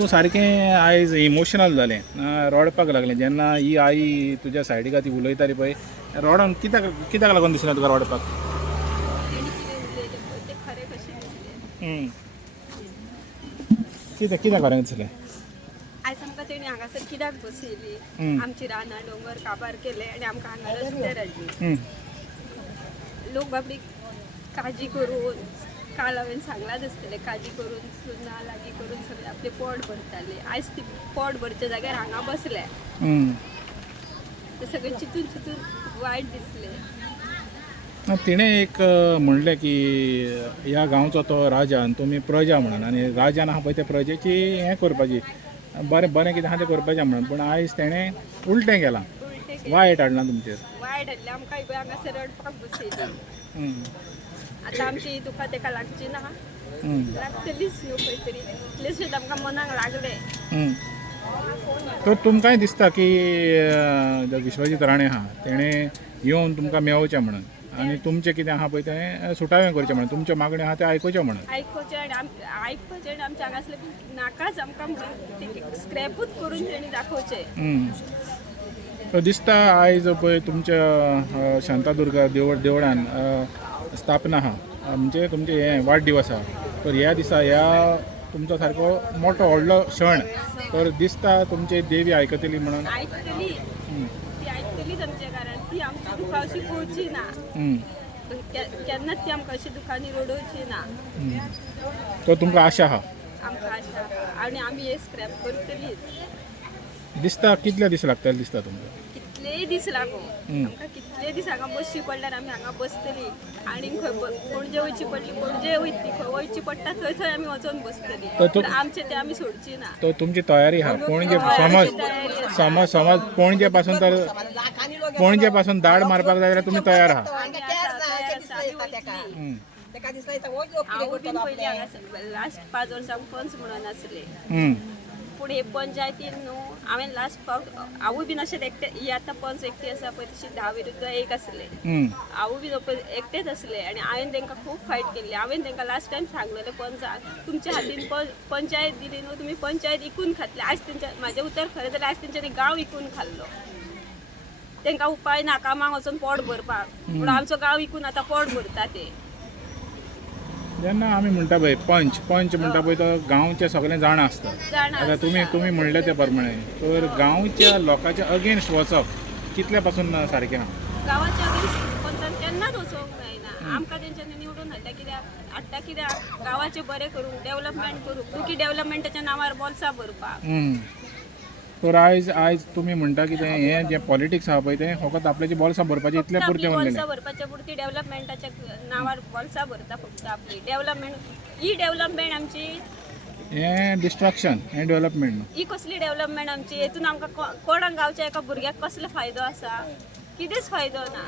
तूं सारकें आयज इमोशनल जालें, रडपाक लागलें जेन्ना ही आई तुज्या सायडीक ती उलयताली पळय. रडोन कित्याक लागून दिसलें तुका रडपाक? कित्याक खरें दिसलें? आयज आमकां तेणी हांगासर कित्याक बसयली, आमची रानां डोंगर काबार केले आनी आमकां हांगा रस्त्यार हाडली. लोक बाबडी काळजी करून, काल हांवें सांगलां आसतलें, काळजी करून सुन्ना लागीं करून सगळे आपले पोट भरताले. आयज ती पोट भरच्या जाग्यार हांगा बसल्या. ते सगळे चिंतून चिंतून वायट दिसलें. तिणें एक म्हणलें की ह्या गांवचो तो राजा आनी तुमी प्रजा म्हणून, आनी राजान आहा पळय त्या प्रजेची हें करपाची, बरें बरें कितें आहा तें करपाचें म्हणून. पूण आयज तेणें उलटें केलां, वायट हाडलां तुमचेर. वायट हाडलें, आमकां हांगासर रडपाक बसयली. आतां आमची ही दुखां तेका लागची ना, लागतलीच न्हू खंय तरी. इतलेशेच आमकां मनाक लागलें. तर तुमकांय दिसता की जो विश्वजीत राणे आहा तेणें येवन तुमकां मेळोवचें म्हणून, आनी तुमचें कितें आहा पळय तें सुटावें करचें म्हणून, तुमच्यो मागण्यो आहा त्यो आयकुच्यो म्हणून? आयकुचें आनी आयकुचें आनी आमच्या हांगासले नाकाच आमकां म्हणून स्क्रॅपूच करून तेणी दाखोवचें. तो दिसता आयज पळय तुमच्या शांतादुर्गा देवळान स्थापना आहा, म्हणजे तुमचें हें वाडदिवस आहा. तर ह्या दिसा ह्या तुमचो सारको मोठो व्हडलो क्षण, तर दिसता तुमची देवी आयकतली म्हणून? आयकतली, ती आयकतलीच आमचें, कारण ती आमची दुखां अशी पळोवची ना. केन्नाच ती आमकां अशी दुखांनी रडोवची ना. तो तुमकां आशा आहा? आमकां आशा, आनी आमी हे स्क्रॅप करतलीच. दिसता कितले दीस लागतले दिसता तुमकां? कितलेय दीस लागूं, आमकां कितलेय दीस हांगा बसची पडल्यार आमी हांगा बसतली. आनी खंय पणजे वयची पडली, पणजे वयतली, खंय वयची पडटा थंय थंय आमी वचोन बसतली. पूण आमचें तें आमी सोडची ना. तो तुमची तयारी आहा? पणजे समज पणजे पासून दाड मारपाक जाय जाल्यार तुमी तयार आहा? हांव बीन पयलीं हांगा लास्ट 5 वर्सां पंच म्हणून आसलें. पूण हे पंचायतीन न्हू हांवें लास्ट फावट हांवूय बीन अशेंच एकटें, ही आतां पंच एकटी आसा पळय तशी 10 विरुद्ध 1 आसलें. हांवूय बीन एकटेच आसलें आनी हांवें तांकां खूब फायट केल्ली. हांवें तांकां लास्ट टायम सांगलेलें पंचाक, तुमच्या हातीन पंचायत दिली न्हू, तुमी पंचायत विकून खातले. आयज तेंच्या म्हाजें उतर खरें जाल्यार आयज तेंच्यांनी गांव विकून खाल्लो. तांकां उपाय ना कामाक वचून पोट भरपाक, पूण आमचो गांव विकून आतां पोट भरता ते. जेन्ना आमी म्हणटा पळय पंच म्हणटा पळय तो गांवचें सगळें जाणा आसता. आतां तुमी म्हणलें त्या प्रमाणे, तर गांवच्या लोकांच्या अगेन्स्ट वचप कितल्या पासून सारकें आहा? गांवाच्या अगेन्स्ट पंचान केन्नाच वचोंक जायना. आमकां तेंच्यांनी निवडून हाडटा कित्याक गांवाचें बरें करूंक, डेवलपमेंट करूंक, तुकी डेवलपमेंटाच्या नांवार बोल्सां भरपाक. तर आयज तुमी म्हणटा की हें जें पॉलिटिक्स आहा पळय तें फकत आपल्याची बोल्सां भरपाचें इतल्या पुरतें उरलेलें. बोल्सां भरपाच्या पुरती डेवलपमेंटाच्या नांवार बोल्सां भरता फक्त आपली. डेवलपमेंट ही डेवलपमेंट आमची, हें डिस्ट्रक्शन, हें डेवलपमेंट. ही कसली डेवलपमेंट आमची? हेतून आमकां कोणाक गांवच्या एका भुरग्याक कसलो फायदो आसा? कितेंच फायदो ना.